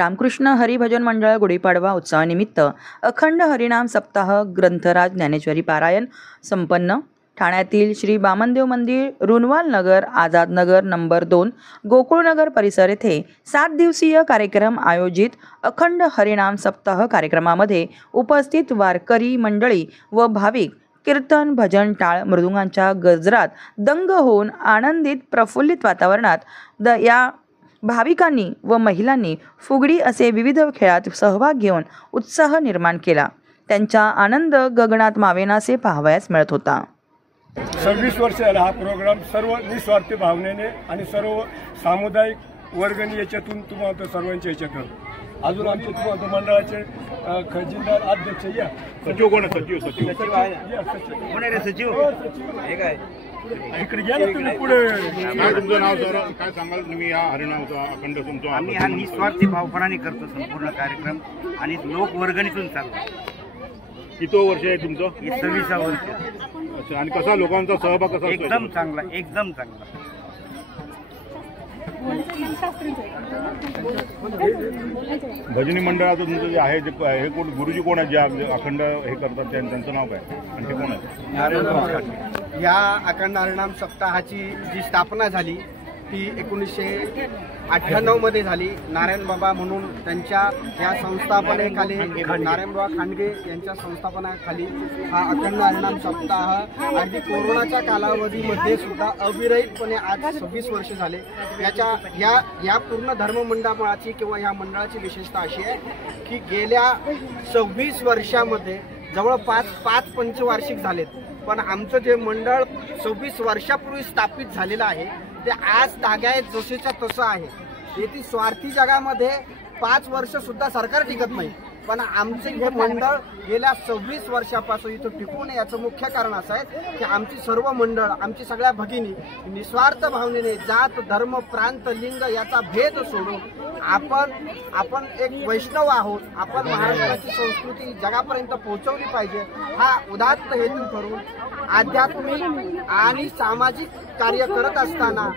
रामकृष्ण हरिभजन मंडळ गुढीपाडवा उत्सवानिमित्त अखंड हरिनाम सप्ताह ग्रंथराज ज्ञानेश्वरी पारायण संपन्न। ठाण्यातील श्री बामनदेव मंदिर, रुनवाल नगर, आझाद नगर नंबर 2, गोकुळनगर परिसर येथे 7 दिवसीय कार्यक्रम आयोजित। अखंड हरिनाम सप्ताह कार्यक्रमामध्ये उपस्थित वारकरी मंडळी व भाविक कीर्तन, भजन, टाळ मृदुंगांच्या गजरात दंग होऊन आनंदित प्रफुल्लित वातावरणात या भाविकांनी व महिलांनी फुगडी असे विविध खेळात सहभाग घेऊन उत्साह निर्माण केला। त्यांचा आनंद गगनात मावेनासे पाहावयास मिळत होता। 26 वर्ष झाला हा प्रोग्राम सर्व निस्वार्थी भावनेने आणि सर्व सामुदायिक वर्गणी याच्यातून तुम्हाला सर्वांच्या याच्यातून अजून आमचे तुम्हाला मंडळाचे खजिनदार अध्यक्ष या सचिव कोण सचिव इकडे घ्या ना तुम्ही पुढे। काय तुमचं नाव सर, काय सांगाल तुम्ही या हरिनामचा अखंड तुमचा? आम्ही हा निस्वार्थी भावपणाने करतो संपूर्ण कार्यक्रम आणि लोक वर्गणीतून चालतो। किती वर्ष आहे तुमचं? 26 वर्ष। अच्छा, आणि कसा लोकांचा सहभाग कसा? एकदम चांगला, एकदम चांगला। भजनी मंडळाचं तुमचं जे आहे ते हे कोण गुरुजी कोण आहेत जे अखंड हे करतात त्यांचं नाव काय आणि ते कोण आहे? या अखंड हरिनाम सप्ताहाची जी स्थापना झाली ती 1998 मध्ये झाली। नारायण बाबा म्हणून त्यांच्या या संस्थापनेखाली, नारायण बाबा खांडगे यांच्या संस्थापनाखाली हा अखंड हरिनाम सप्ताह अगदी कोरोनाच्या कालावधीमध्ये सुद्धा अविरहितपणे आज 26 वर्ष झाले। या पूर्ण धर्ममंडळाची किंवा या मंडळाची विशेषता अशी आहे की गेल्या 26 वर्षामध्ये जवळपास 5 पंचवार्षिक झालेत, पण आमचं जे मंडळ 26 वर्षापूर्वी स्थापित झालेलं आहे ते आज ताग्यात जसेच्या तसं आहे। येथे स्वार्थी जगामध्ये 5 वर्ष सुद्धा सरकार टिकत नाही, पण आमचे हे मंडळ गेल्या 26 वर्षापासून इथं टिकून याचं मुख्य कारण असं आहे की आमची सर्व मंडळ, आमची सगळ्या भगिनी निस्वार्थ भावनेने जात, धर्म, प्रांत, लिंग याचा भेद सोडून आपण एक वैष्णव आहोत, आपण महाराष्ट्राची संस्कृती जगापर्यंत पोहोचवली पाहिजे हा उदात्त हेतू करून आध्यात्मिक आणि सामाजिक कार्य करत असताना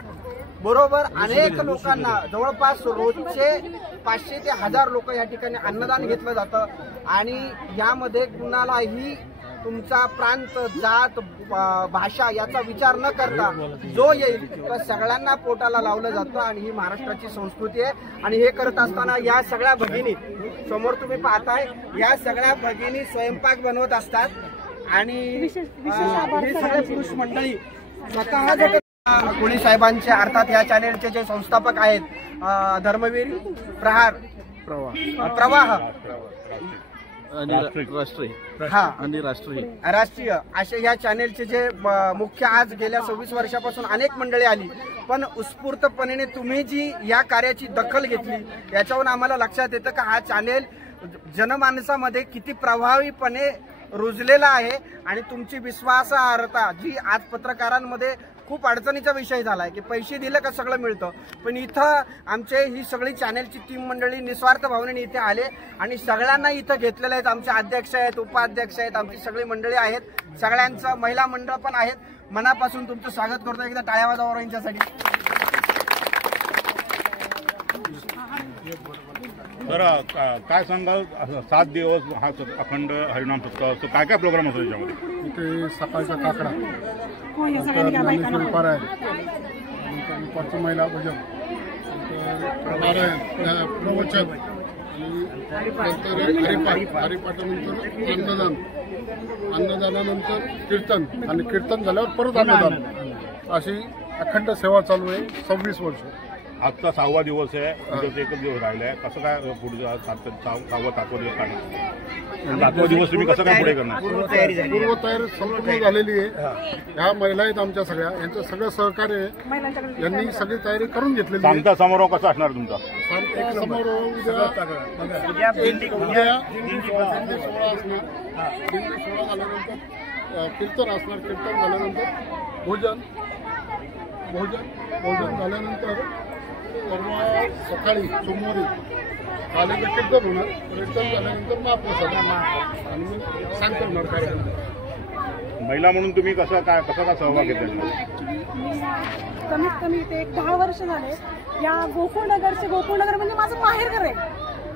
बरोबर अनेक लोकांना जवळपास रोजचे 500 ते 1000 लोक या ठिकाणी अन्नदान घेतलं जातं आणि यामध्ये कुणालाही तुमचा प्रांत, जात, भाषा याचा विचार न करता जो येईल त्या सगळ्यांना पोटाला लावलं जातं आणि ही महाराष्ट्राची संस्कृती आहे। आणि हे करत असताना या सगळ्या भगिनी समोर तुम्ही पाहताय, या सगळ्या भगिनी स्वयंपाक बनवत असतात आणि हे सगळे पुरुष मंडळी स्वतः कोळी साहेबांचे अर्थात या चॅनेलचे जे संस्थापक आहेत धर्मवीर प्रहार प्रवाह राष्ट्रीय असे या चॅनेलचे जे मुख्य आज गेल्या 26 वर्षापासून अनेक मंडळी आली, पण उत्स्फूर्तपणे तुम्ही जी या कार्याची दखल घेतली याच्यावरून आम्हाला लक्षात येतं की हा चॅनेल जनमानसामध्ये किती प्रभावीपणे रुजलेला आहे आणि तुमची विश्वासार्हता जी आज पत्रकारांमध्ये खूप अडचणीचा विषय झाला आहे की पैसे दिले का सगळं मिळतं, पण इथं आमचे ही सगळी चॅनेलची टीम मंडळी निस्वार्थ भावनेने इथे आले आणि सगळ्यांना इथं घेतलेले आहेत। आमचे अध्यक्ष आहेत, उपाध्यक्ष आहेत, आमची सगळी मंडळी आहेत, सगळ्यांचं महिला मंडळ पण आहेत। मनापासून तुमचं स्वागत करतो, एकदा टाळ्या वाजवा यांच्यासाठी। तर काय सांगाल 7 दिवस हा अखंड हरिनाम सप्ताह असतो, काय काय प्रोग्राम असतो त्याच्यामध्ये? इथे सकाळचा काकडा, ज्ञानेश्वरी पारायण, दुपारचं महिला भजन, प्रवचन आणि हरिपाठानंतर अन्नदानानंतर कीर्तन आणि कीर्तन झाल्यावर परत अन्नदान, अशी अखंड सेवा चालू आहे 26 वर्ष। आजचा 6वा दिवस आहे, एकच दिवस राहिला आहे, कसं काय पुढे 7वा दिवस काढणार? 7वा दिवस तुम्ही कसं काय पुढे करणार? पूर्वतयारी संपूर्ण झालेली आहे। ह्या महिला आहेत आमच्या सगळ्या, यांचं सगळं सहकार्य आहे, यांनी सगळी तयारी करून घेतलेली आहे। सांगता समारोह कसा असणार तुमचा? समारोह उद्या दिंडी सोहळा असणार, दिंडी सोहळा झाल्यानंतर कीर्तन असणार, कीर्तन झाल्यानंतर भोजन झाल्यानंतर परवा सकाळी सोमवारी आलेलं कीर्तन होणार, कीर्तन झाल्यानंतर महाप्रसाद आणि मग सांगतो होणार कार्यक्रम। महिला म्हणून तुम्ही कसा सहभाग घेतला? कमीत कमी ते 10 वर्ष झाले या गोकुळनगर म्हणजे माझं माहेरघर आहे।